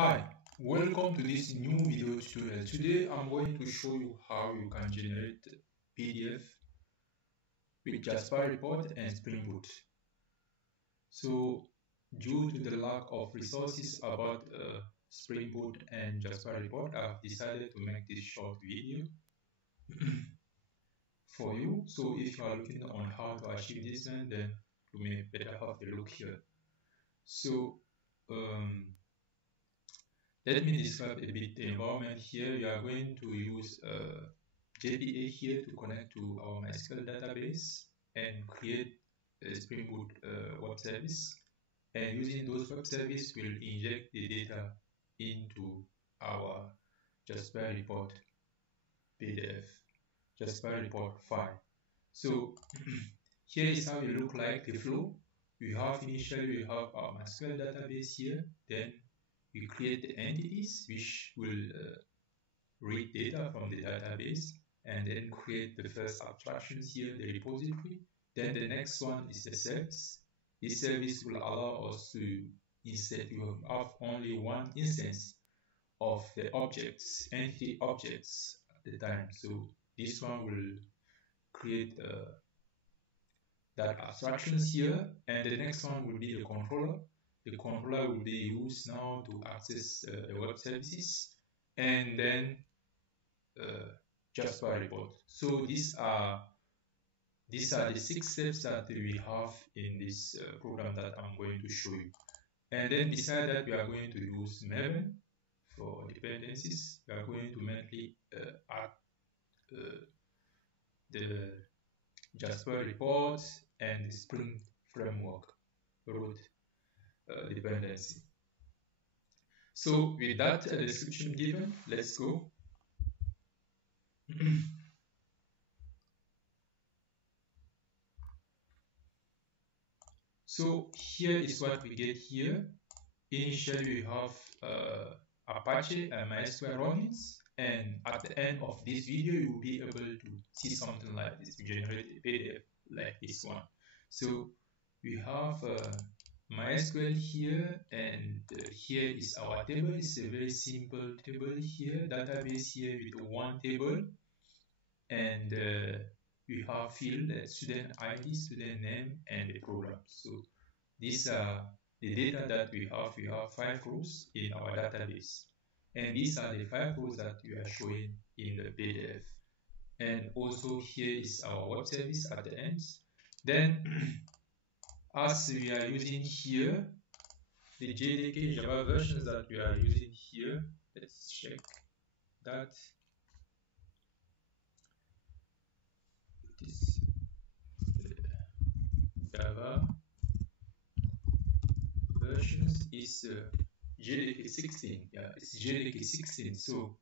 Hi, welcome to this new video tutorial. Today I'm going to show you how you can generate PDF with Jasper Report and Spring Boot. So due to the lack of resources about Spring Boot and Jasper Report, I've decided to make this short video for you. So if you are looking on how to achieve this, then you may better have a look here. So let me describe a bit the environment here. We are going to use JPA here to connect to our MySQL database and create a Spring Boot web service. And using those web services, we'll inject the data into our Jasper Report PDF, Jasper Report file. So here is how it look like the flow. Initially we have our MySQL database here, then we create the entities which will read data from the database and then create the first abstractions here, the repository. Then the next one is the service. This service will allow us to, instead you have only one instance of the objects, entity objects at the time. So this one will create that abstractions here, and the next one will be the controller. The controller will be used now to access the web services, and then Jasper Report. So these are the 6 steps that we have in this program that I'm going to show you. And then beside that, we are going to use Maven for dependencies. We are going to mainly add the Jasper Report and the Spring Framework root dependency. So with that description given, let's go. So here is what we get here. Initially we have Apache and MySQL running, and at the end of this video you will be able to see something like this. We generate a PDF like this one. So we have MySQL here, and here is our table. It's a very simple table here, database here with one table, and we have field student ID, student name, and the program. So these are the data that we have. We have 5 rows in our database, and these are the 5 rows that we are showing in the PDF. And also here is our web service at the end. Then as we are using here the JDK Java versions that we are using here, let's check that. This Java versions is JDK 16. Yeah, it's JDK 16. So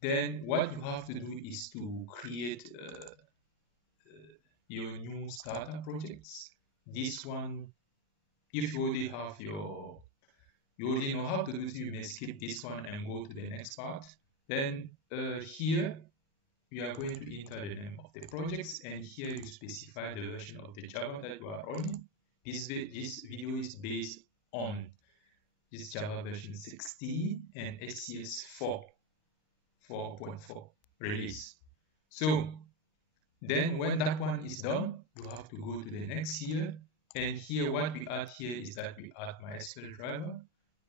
then what you have to do is to create your new starter projects. This one, if you already have you already know how to do it, you may skip this one and go to the next part. Then here we are going to enter the name of the projects, and here you specify the version of the Java that you are running. This video is based on this Java version 16 and SCS 4.4 release. So then when that one is done, you have to go to the next here, and here what we add here is that we add MySQL driver.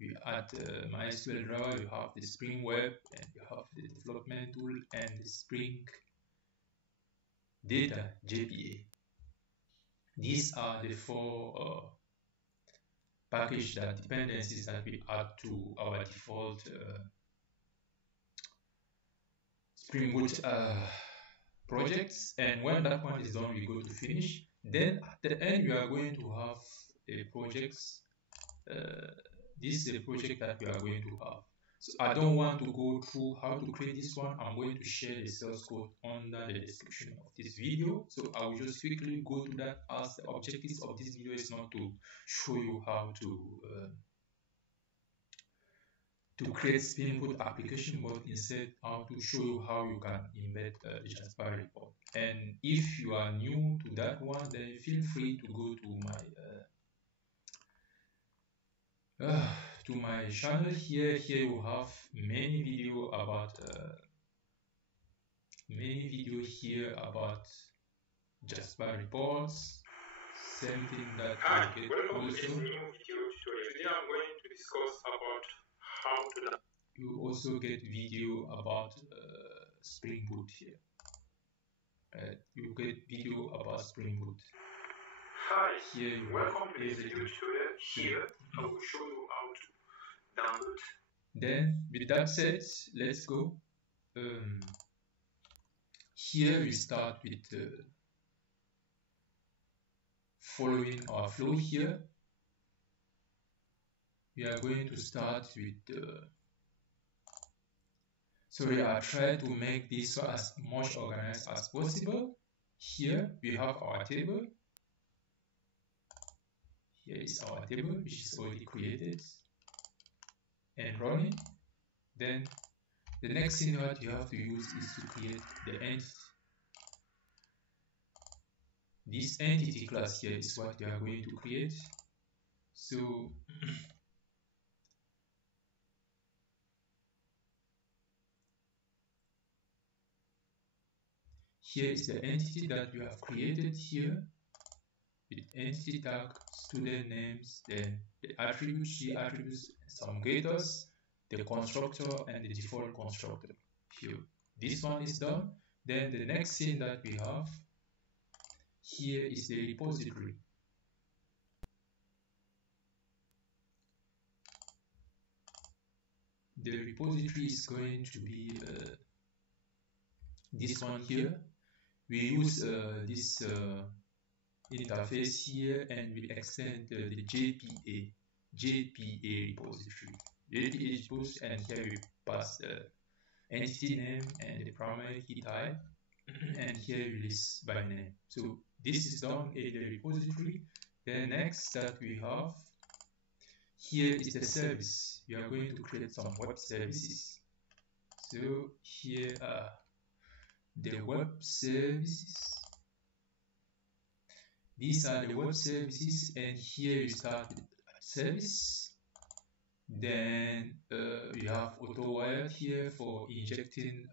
We add MySQL driver, you have the Spring Web, and you have the development tool and the Spring Data JPA. These are the 4 package dependencies that we add to our default Spring Boot projects. And when that one is done, we go to finish. Then at the end, we are going to have a projects. This is a project that we are going to have. So I don't want to go through how to create this one. I'm going to share the source code under the description of this video. So I will just quickly go to that, as the objectives of this video is not to show you how to create Spring Boot application, but instead how to show you how you can embed the Jasper Report. And if you are new to that one, then feel free to go to my to my channel here you have many video about here about Jasper reports, same thing that you get welcome also. to this new video tutorial. Today I'm going to discuss about how to you also get video about Spring Boot here. You get video about Spring Boot. Hi, here you welcome to this video tutorial. Here I will show you how to download. Then with that said, let's go. Here we start with following our flow here. We are going to start with sorry, I try to make this as much organized as possible. Here we have our table. Here is our table, which is already created and running. Then the next thing that you have to use is to create the entity. This entity class here is what you are going to create. So here is the entity that you have created here with entity tag, student names, then the attributes, G attributes, some getters, the constructor, and the default constructor. Here, this one is done. Then the next thing that we have here is the repository. The repository is going to be this one here. We use this interface here, and we extend the JPA repository. JPA repository, and here we pass the entity name and the primary key type, and here we list by name. So this is done in the repository. The next that we have here is the service. We are going to create some web services. So here are the web services. These are the web services, and here you start with service. Then we have AutoWire here for injecting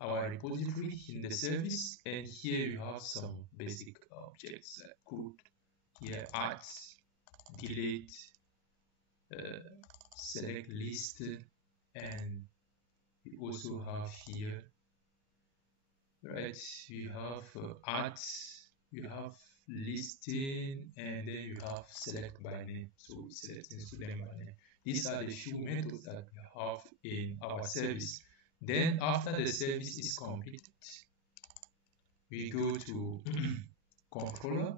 our repository in the service, and here you have some basic objects like code. Here add, delete, select list, and we also have here, right, we have add, you have listing, and then you have select by name. So selecting student by name. These are the few methods that we have in our service. Then after the service is completed, we go to controller,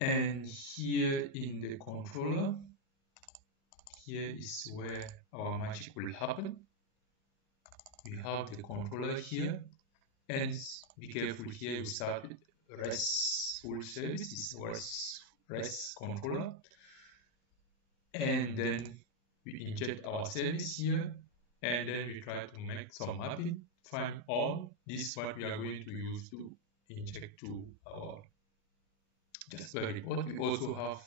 and here in the controller, here is where our magic will happen. We have the controller here, and be careful here, we start with RESTful service. This was REST controller, and then we inject our service here, and then we try to make some mapping, find all. This is what we are going to use to inject to our Jasper report. We also have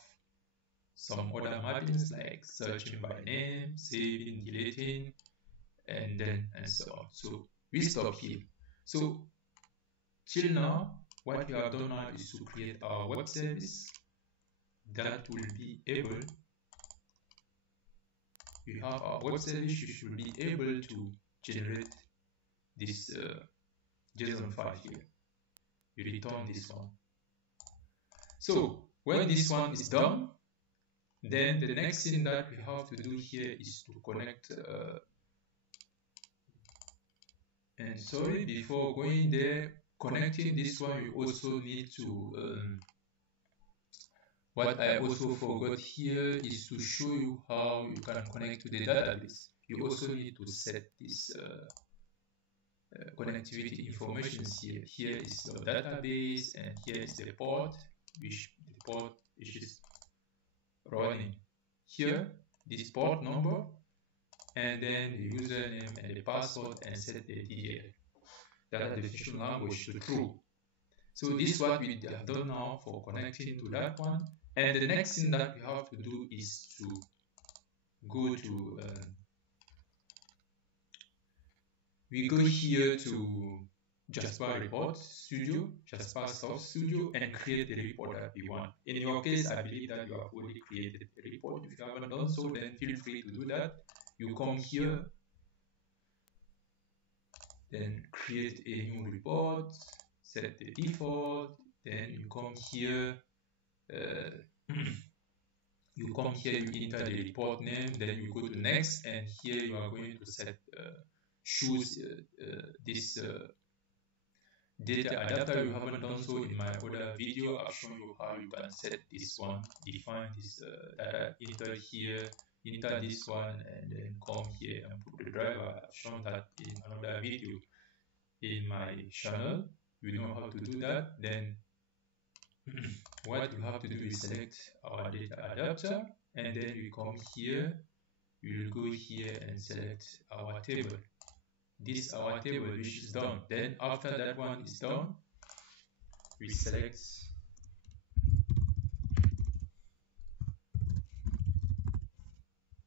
some other mappings like searching by name, saving, deleting, and so on. So we stop here. So till now, what we have done now is to create our web service that will be able, we have our web service, you should be able to generate this JSON file here. You return this one. So when this one is done, then the next thing that we have to do here is to connect and sorry, before going there, connecting this one, you also need to what I also forgot here is to show you how you can connect to the database. You also need to set this connectivity information here. Here is your database, and here is the port, which is running. Here, this port number, and then the username and the password, and set the DDL, data definition language, to true. So this is what we have done now for connecting to that one. And the next thing that we have to do is to go to we go here to Jasper Report Studio, Jasper Source Studio, and create the report that we want. In your case, I believe that you have already created the report. If you haven't done so, then feel free to do that. You come here, then create a new report, set the default, then you come here, you enter the report name, then you go to next, and here you are going to set choose this data adapter. You haven't done so in my other video. I've shown you how you can set this one, define this data, enter here, enter this one, and then come here and put the driver. I've shown that in another video in my channel. You know how to do that. Then what you have to do is select our data adapter, and then we come here, we will go here and select our table. This is our table, which is done. Then after that one is done, we select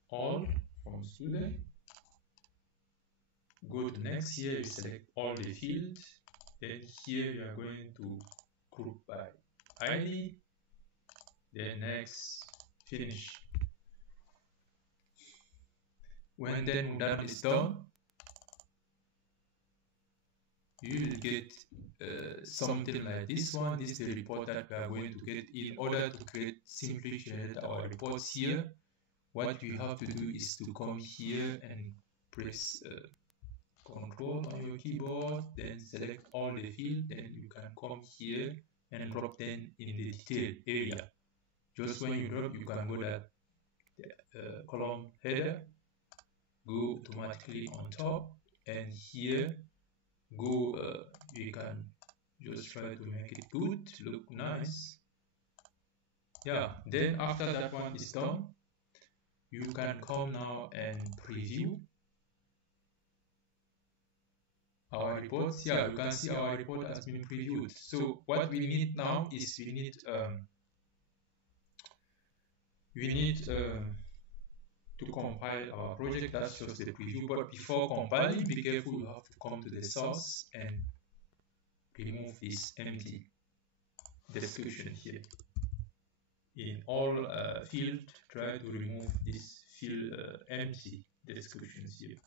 all from student, go to next. Here you select all the fields, then here you are going to group by ID, then next, finish. When then that is done, you will get something like this one. This is the report that we are going to get. In order to create simply generate our reports here, what you have to do is to come here and press Control on your keyboard, then select all the fields, then you can come here and drop them in the detail area. Just when you drop, you can go that column header, go automatically on top, and here go you can just try to make it good, look nice. Yeah, then after that one is done, you can come now and preview our reports. Yeah, you can see our report has been previewed. So what we need now is we need to compile our project. That's just the preview. But before compiling, be careful. You have to come to the source and remove this empty description here. In all field, try to remove this field empty descriptions here.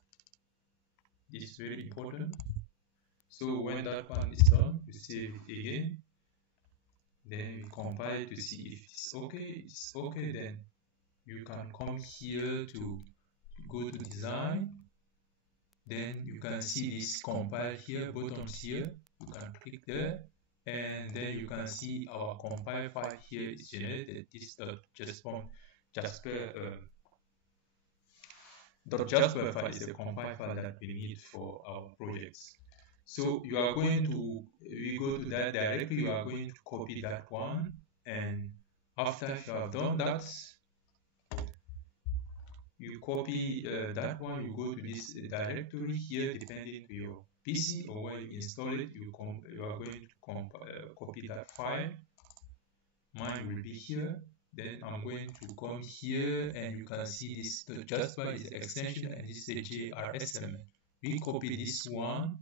This is very important. So when that one is done, you save it again. Then we compile to see if it's okay. It's okay, then you can come here to go to design. Then you can see this compile here, buttons here. You can click there, and then you can see our compile file here is generated. This .jasper file is the compile file that we need for our projects. So you are going to, we go to that directly, you are going to copy that one, and after you have done that, you copy that one, you go to this directory here, depending on your PC or where you install it, you are going to copy that file. Mine will be here. Then I'm going to come here, and you can see this .jasper is the extension, and this is the JRS element. We copy this one,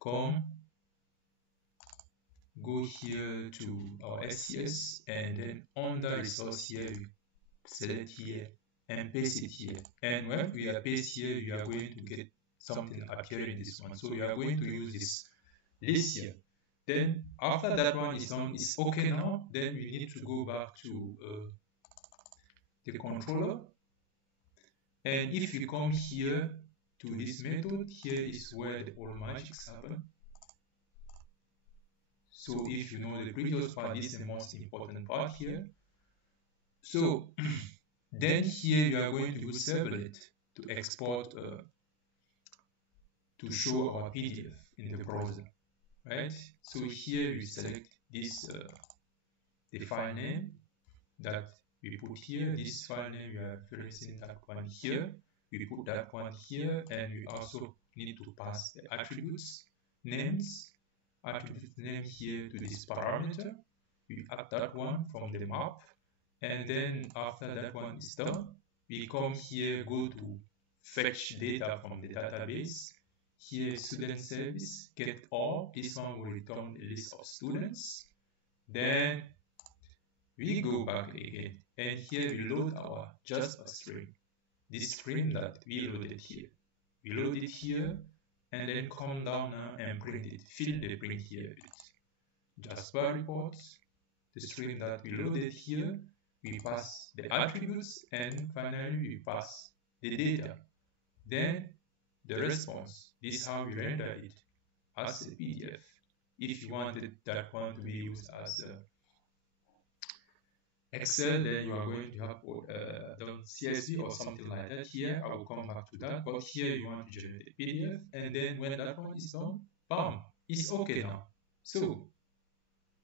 come, go here to our SCS, and then under resource here, we select here and paste it here. And when we are paste here, you are going to get something appear in this one. So we are going to use this list here. Then after that one is done, it's okay now. Then we need to go back to the controller. And if you come here to this method, here is where the all magics happen. So if you know the previous part, this is the most important part here. So then here you are going to use Servlet to export, to show our PDF in the browser, right? So here we select this, the file name that we put here. This file name, we are referencing that one here. We put that one here, and we also need to pass the attributes, names, attribute name here to this parameter. We add that one from the map, and then after that one is done, we come here, go to fetch data from the database. Here, student service, get all. This one will return a list of students. Then we go back again, and here we load our just a string. This string that we loaded here. We load it here, and then come down now and print it. Fill the print here with Jasper reports. The string that we loaded here, we pass the attributes, and finally we pass the data. Then the response, this is how we render it as a PDF. If you wanted that one to be used as Excel, then you are going to have done CSV or something like that. Here, I will come back to that. But here, you want to generate a PDF, and then when that one is done, bam, it's okay now. So,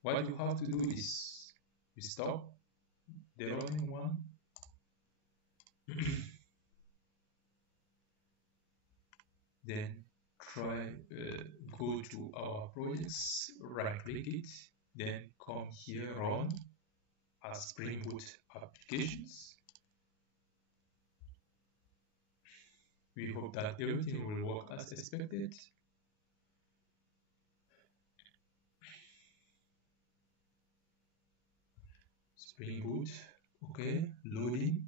what you have to do is you stop the running one. Then try go to our projects, right click it, then come here, run as Spring Boot applications. We hope that everything will work as expected. Spring Boot, okay, loading,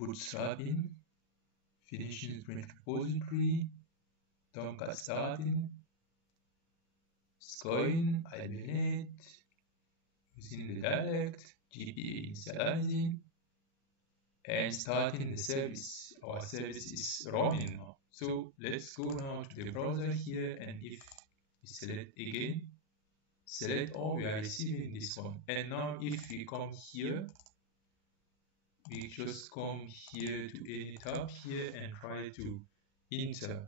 bootstrapping, finishing Spring repository, Tomcat starting, going, Hibernate, using the dialect, GPA initializing, and starting the service. Our service is running now. So let's go now to the browser here, and if we select again, select all, we are receiving this one. And now if we come here, we just come here to any tab here and try to enter.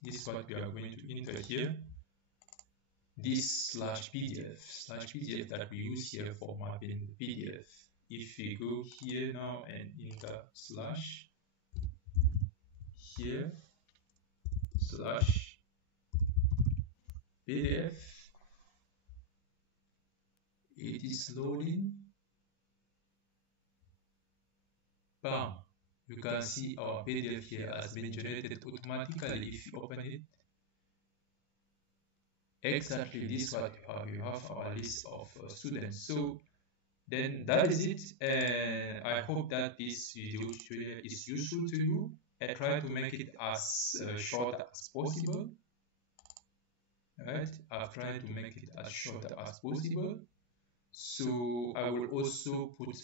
This is what we are going to enter here. This /PDF that we use here for mapping the PDF. If we go here now and enter slash here slash PDF, it is loading. Bam! You can see our PDF here has been generated automatically if you open it. Exactly this is what you have. You have our list of students. So then that is it. I hope that this video tutorial is useful to you. I try to make it as short as possible. Right? I've tried to make it as short as possible. So I will also put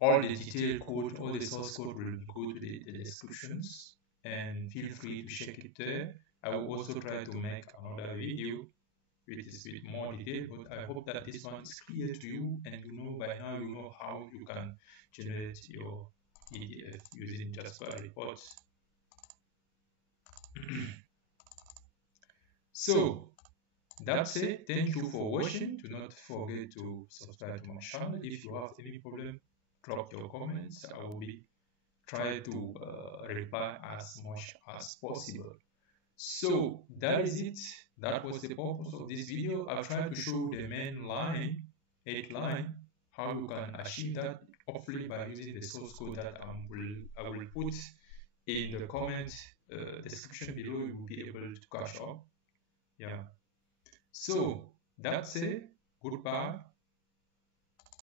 all the detailed code, all the source code will go to the descriptions, and feel free to check it there. I will also try to make another video which is with more detail, but I hope that this one is clear to you, and you know by now you know how you can generate your PDF using Jasper reports. So that's it. Thank you for watching. Do not forget to subscribe to my channel. If you have any problem, drop your comments. I will be try to reply as much as possible. So that is it. That was the purpose of this video. I'll try to show the main line, 8 line, how you can achieve that, hopefully by using the source code that I will put in the comment description below. You will be able to catch up. Yeah. So that's it. Goodbye.